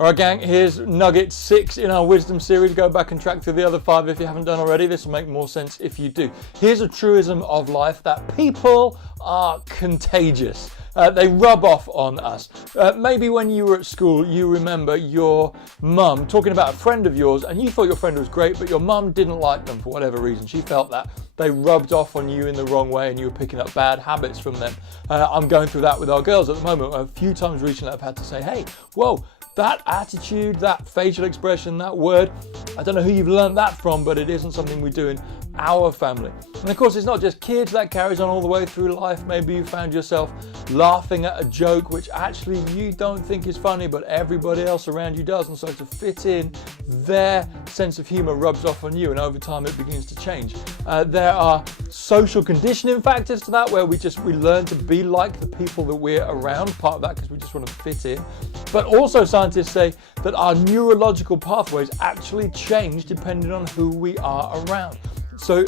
Alright gang, here's Nugget 6 in our wisdom series. Go back and track through the other 5 if you haven't done already. This will make more sense if you do. Here's a truism of life, that people are contagious. They rub off on us. Maybe when you were at school, you remember your mum talking about a friend of yours and you thought your friend was great, but your mum didn't like them for whatever reason. She felt that they rubbed off on you in the wrong way and you were picking up bad habits from them. I'm going through that with our girls at the moment. A few times recently I've had to say, hey, whoa, that attitude, that facial expression, that word, I don't know who you've learned that from, but it isn't something we do in our family. And of course, it's not just kids, that carries on all the way through life. Maybe you found yourself laughing at a joke which actually you don't think is funny, but everybody else around you does. And so to fit in, their sense of humor rubs off on you, and over time it begins to change. There are social conditioning factors to that, where we learn to be like the people that we're around, part of that because we just want to fit in. But also scientists say that our neurological pathways actually change depending on who we are around. So,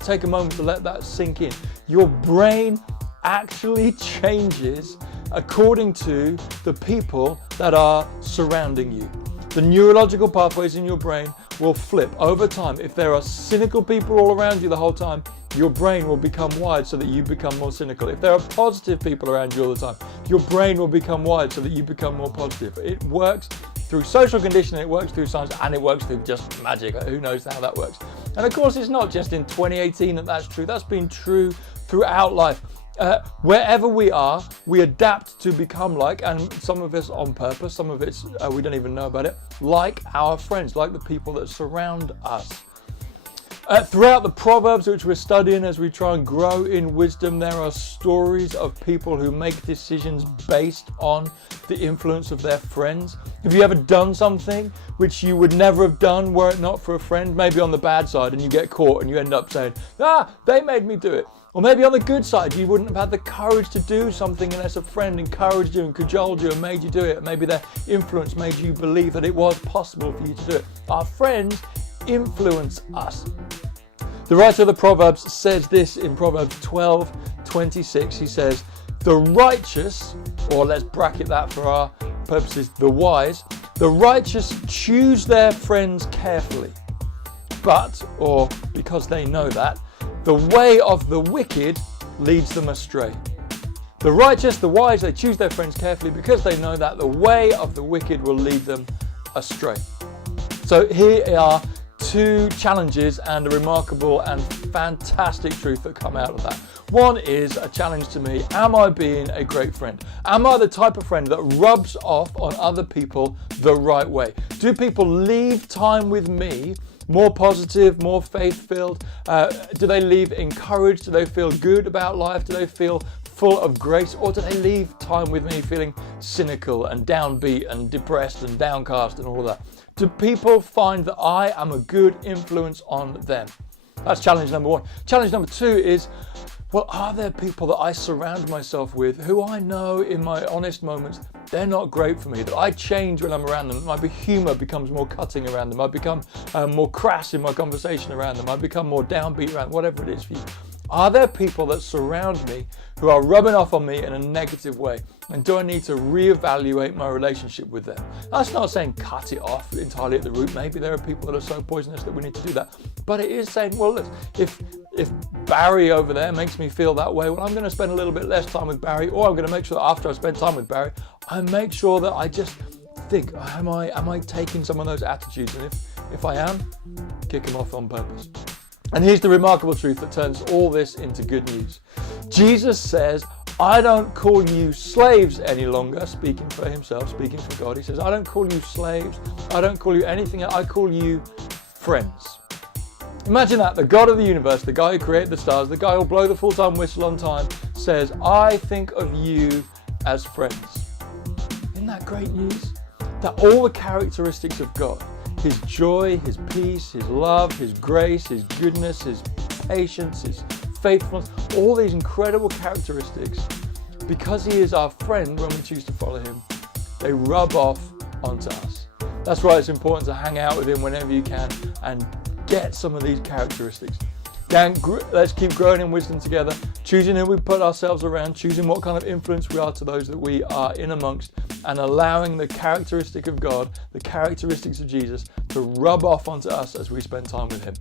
take a moment to let that sink in. Your brain actually changes according to the people that are surrounding you. The neurological pathways in your brain will flip over time. If there are cynical people all around you the whole time, your brain will become wired so that you become more cynical. If there are positive people around you all the time, your brain will become wired so that you become more positive. It works through social conditioning, it works through science, and it works through just magic. Who knows how that works? And of course, it's not just in 2018 that's true. That's been true throughout life. Wherever we are, we adapt to become like, and some of us on purpose, some of it's we don't even know about it, like our friends, like the people that surround us. Throughout the Proverbs, which we're studying as we try and grow in wisdom, there are stories of people who make decisions based on the influence of their friends. Have you ever done something which you would never have done were it not for a friend? Maybe on the bad side, and you get caught and you end up saying, they made me do it. Or maybe on the good side, you wouldn't have had the courage to do something unless a friend encouraged you and cajoled you and made you do it. Maybe their influence made you believe that it was possible for you to do it. Our friends influence us. The writer of the Proverbs says this in Proverbs 12:26. He says, the righteous, or let's bracket that for our purposes, the wise, the righteous choose their friends carefully, but, or because they know that, the way of the wicked leads them astray. The righteous, the wise, they choose their friends carefully because they know that the way of the wicked will lead them astray. So here are two challenges and a remarkable and fantastic truth that come out of that. One is a challenge to me. Am I being a great friend? Am I the type of friend that rubs off on other people the right way? Do people leave time with me more positive, more faith-filled? Do they leave encouraged? Do they feel good about life? Do they feel full of grace? Or do they leave time with me feeling cynical and downbeat and depressed and downcast and all of that? Do people find that I am a good influence on them? That's challenge number one. Challenge number two is, well, are there people that I surround myself with who I know in my honest moments, they're not great for me, that I change when I'm around them? My humour becomes more cutting around them. I become more crass in my conversation around them. I become more downbeat around whatever it is for you. Are there people that surround me who are rubbing off on me in a negative way? And do I need to reevaluate my relationship with them? That's not saying cut it off entirely at the root. Maybe there are people that are so poisonous that we need to do that. But it is saying, well, look, if Barry over there makes me feel that way, well, I'm going to spend a little bit less time with Barry, or I'm going to make sure that after I spend time with Barry, I make sure that I just think, am I taking some of those attitudes? And if I am, kick them off on purpose. And here's the remarkable truth that turns all this into good news. Jesus says, I don't call you slaves any longer, speaking for himself, speaking for God. He says, I don't call you slaves. I don't call you anything. I call you friends. Imagine that. The God of the universe, the guy who created the stars, the guy who'll blow the full-time whistle on time, says, I think of you as friends. Isn't that great news? That all the characteristics of God, his joy, his peace, his love, his grace, his goodness, his patience, his faithfulness, all these incredible characteristics, because he is our friend when we choose to follow him, they rub off onto us. That's why it's important to hang out with him whenever you can and get some of these characteristics. Gang, let's keep growing in wisdom together, choosing who we put ourselves around, choosing what kind of influence we are to those that we are in amongst, and allowing the characteristic of God, the characteristics of Jesus, to rub off onto us as we spend time with him.